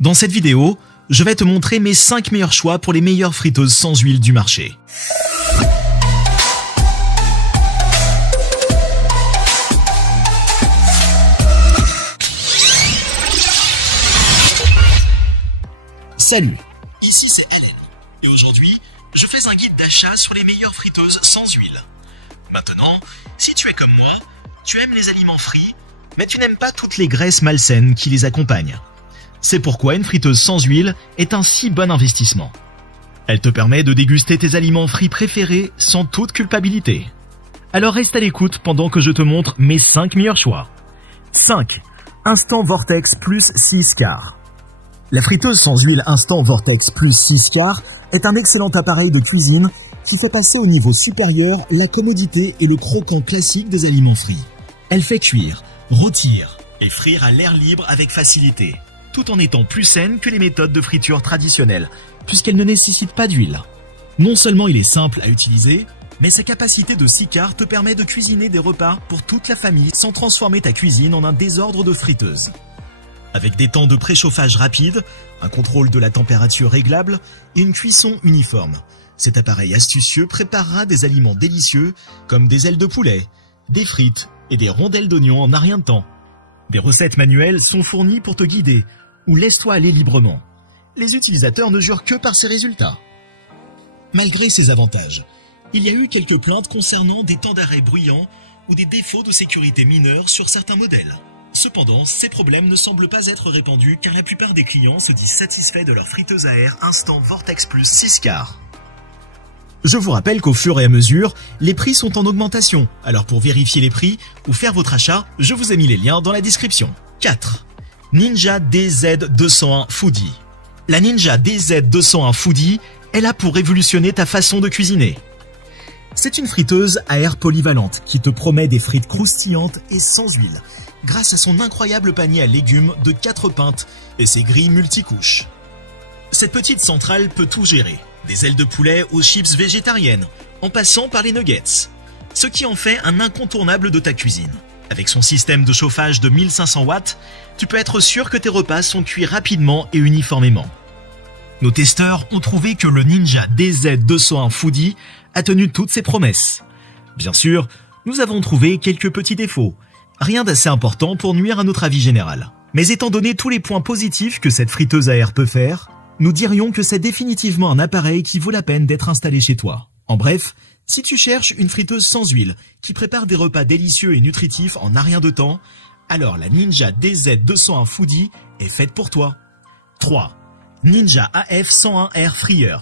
Dans cette vidéo, je vais te montrer mes 5 meilleurs choix pour les meilleures friteuses sans huile du marché. Salut, ici c'est Hélène, et aujourd'hui, je fais un guide d'achat sur les meilleures friteuses sans huile. Maintenant, si tu es comme moi, tu aimes les aliments frits, mais tu n'aimes pas toutes les graisses malsaines qui les accompagnent. C'est pourquoi une friteuse sans huile est un si bon investissement. Elle te permet de déguster tes aliments frits préférés sans toute culpabilité. Alors reste à l'écoute pendant que je te montre mes 5 meilleurs choix. 5. Instant Vortex plus 6 quarts. La friteuse sans huile Instant Vortex plus 6 quarts est un excellent appareil de cuisine qui fait passer au niveau supérieur la commodité et le croquant classique des aliments frits. Elle fait cuire, rôtir et frire à l'air libre avec facilité, tout en étant plus saine que les méthodes de friture traditionnelles, puisqu'elle ne nécessite pas d'huile. Non seulement il est simple à utiliser, mais sa capacité de 6 quarts te permet de cuisiner des repas pour toute la famille sans transformer ta cuisine en un désordre de friteuse. Avec des temps de préchauffage rapide, un contrôle de la température réglable et une cuisson uniforme, cet appareil astucieux préparera des aliments délicieux comme des ailes de poulet, des frites et des rondelles d'oignons en un rien de temps. Des recettes manuelles sont fournies pour te guider ou laisse-toi aller librement. Les utilisateurs ne jurent que par ses résultats. Malgré ces avantages, il y a eu quelques plaintes concernant des temps d'arrêt bruyants ou des défauts de sécurité mineurs sur certains modèles. Cependant, ces problèmes ne semblent pas être répandus car la plupart des clients se disent satisfaits de leur friteuse à air Instant Vortex plus 6 quarts. Je vous rappelle qu'au fur et à mesure, les prix sont en augmentation. Alors pour vérifier les prix ou faire votre achat, je vous ai mis les liens dans la description. 4. Ninja DZ201 Foodie. La Ninja DZ201 Foodie est là pour révolutionner ta façon de cuisiner. C'est une friteuse à air polyvalente qui te promet des frites croustillantes et sans huile, grâce à son incroyable panier à légumes de 4 pintes et ses grilles multicouches. Cette petite centrale peut tout gérer, des ailes de poulet aux chips végétariennes, en passant par les nuggets, ce qui en fait un incontournable de ta cuisine. Avec son système de chauffage de 1500 watts, tu peux être sûr que tes repas sont cuits rapidement et uniformément. Nos testeurs ont trouvé que le Ninja DZ201 Foodie a tenu toutes ses promesses. Bien sûr, nous avons trouvé quelques petits défauts, rien d'assez important pour nuire à notre avis général. Mais étant donné tous les points positifs que cette friteuse à air peut faire, nous dirions que c'est définitivement un appareil qui vaut la peine d'être installé chez toi. En bref, si tu cherches une friteuse sans huile qui prépare des repas délicieux et nutritifs en un rien de temps, alors la Ninja DZ201 Foodie est faite pour toi. 3. Ninja AF101 Air Fryer.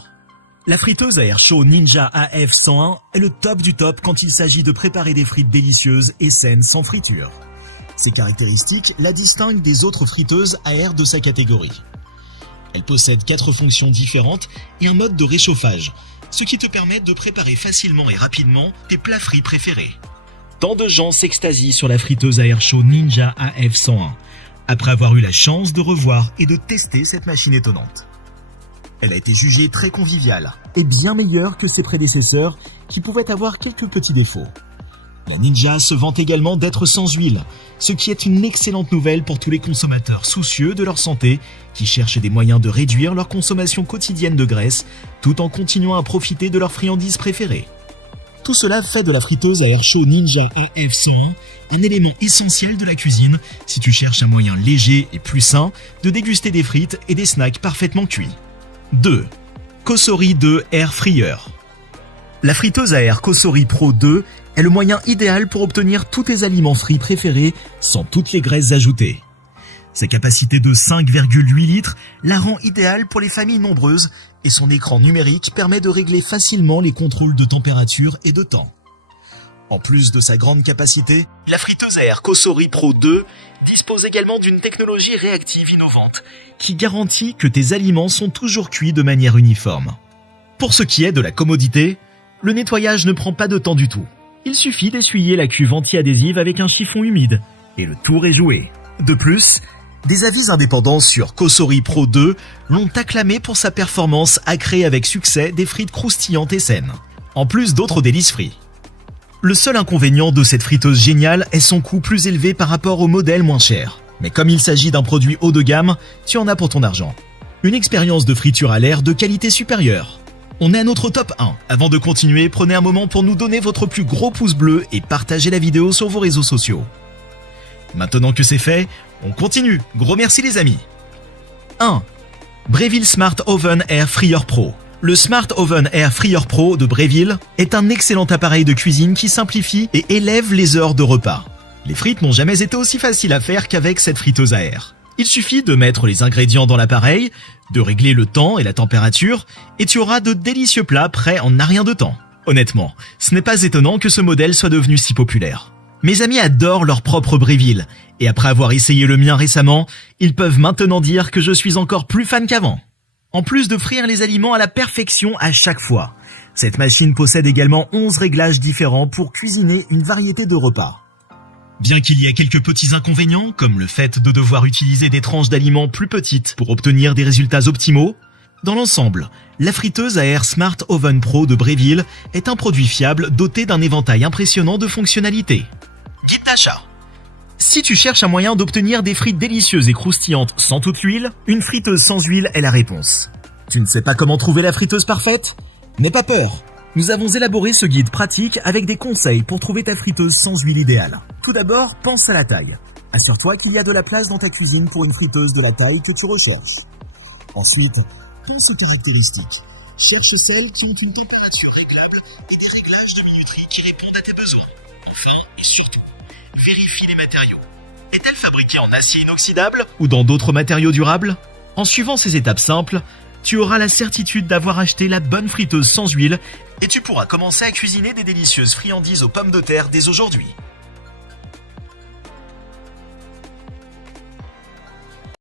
La friteuse à air chaud Ninja AF101 est le top du top quand il s'agit de préparer des frites délicieuses et saines sans friture. Ces caractéristiques la distinguent des autres friteuses à air de sa catégorie. Elle possède 4 fonctions différentes et un mode de réchauffage, ce qui te permet de préparer facilement et rapidement tes plats frits préférés. Tant de gens s'extasient sur la friteuse à air chaud Ninja AF101, après avoir eu la chance de revoir et de tester cette machine étonnante. Elle a été jugée très conviviale Et bien meilleure que ses prédécesseurs qui pouvaient avoir quelques petits défauts. La Ninja se vante également d'être sans huile, ce qui est une excellente nouvelle pour tous les consommateurs soucieux de leur santé qui cherchent des moyens de réduire leur consommation quotidienne de graisse tout en continuant à profiter de leurs friandises préférées. Tout cela fait de la friteuse à air chaud Ninja AF101 un élément essentiel de la cuisine si tu cherches un moyen léger et plus sain de déguster des frites et des snacks parfaitement cuits. 2. Cosori 2 Air Fryer. La friteuse à air Cosori Pro 2 est le moyen idéal pour obtenir tous tes aliments frits préférés sans toutes les graisses ajoutées. Sa capacité de 5,8 litres la rend idéale pour les familles nombreuses et son écran numérique permet de régler facilement les contrôles de température et de temps. En plus de sa grande capacité, la friteuse à air Cosori Pro 2 dispose également d'une technologie réactive innovante qui garantit que tes aliments sont toujours cuits de manière uniforme. Pour ce qui est de la commodité, le nettoyage ne prend pas de temps du tout. Il suffit d'essuyer la cuve anti-adhésive avec un chiffon humide et le tour est joué. De plus, des avis indépendants sur Cosori Pro 2 l'ont acclamé pour sa performance à créer avec succès des frites croustillantes et saines, en plus d'autres délices frits. Le seul inconvénient de cette friteuse géniale est son coût plus élevé par rapport au modèle moins cher. Mais comme il s'agit d'un produit haut de gamme, tu en as pour ton argent. Une expérience de friture à l'air de qualité supérieure. On est à notre top 1. Avant de continuer, prenez un moment pour nous donner votre plus gros pouce bleu et partagez la vidéo sur vos réseaux sociaux. Maintenant que c'est fait, on continue. Gros merci les amis. 1. Breville Smart Oven Air Fryer Pro. Le Smart Oven Air Fryer Pro de Breville est un excellent appareil de cuisine qui simplifie et élève les heures de repas. Les frites n'ont jamais été aussi faciles à faire qu'avec cette friteuse à air. Il suffit de mettre les ingrédients dans l'appareil, de régler le temps et la température, et tu auras de délicieux plats prêts en un rien de temps. Honnêtement, ce n'est pas étonnant que ce modèle soit devenu si populaire. Mes amis adorent leur propre Breville, et après avoir essayé le mien récemment, ils peuvent maintenant dire que je suis encore plus fan qu'avant. En plus de frire les aliments à la perfection à chaque fois, cette machine possède également 11 réglages différents pour cuisiner une variété de repas. Bien qu'il y ait quelques petits inconvénients, comme le fait de devoir utiliser des tranches d'aliments plus petites pour obtenir des résultats optimaux, dans l'ensemble, la friteuse à air Smart Oven Pro de Breville est un produit fiable doté d'un éventail impressionnant de fonctionnalités. Guide d'achat. Si tu cherches un moyen d'obtenir des frites délicieuses et croustillantes sans toute l'huile, une friteuse sans huile est la réponse. Tu ne sais pas comment trouver la friteuse parfaite ? N'aie pas peur. Nous avons élaboré ce guide pratique avec des conseils pour trouver ta friteuse sans huile idéale. Tout d'abord, pense à la taille. Assure-toi qu'il y a de la place dans ta cuisine pour une friteuse de la taille que tu recherches. Ensuite, pense aux caractéristiques. Cherche celles qui ont une température réglable et des réglages de minuterie qui répondent à tes besoins. Enfin, et surtout, vérifie les matériaux. Est-elle fabriquée en acier inoxydable ou dans d'autres matériaux durables ? En suivant ces étapes simples, tu auras la certitude d'avoir acheté la bonne friteuse sans huile et tu pourras commencer à cuisiner des délicieuses friandises aux pommes de terre dès aujourd'hui.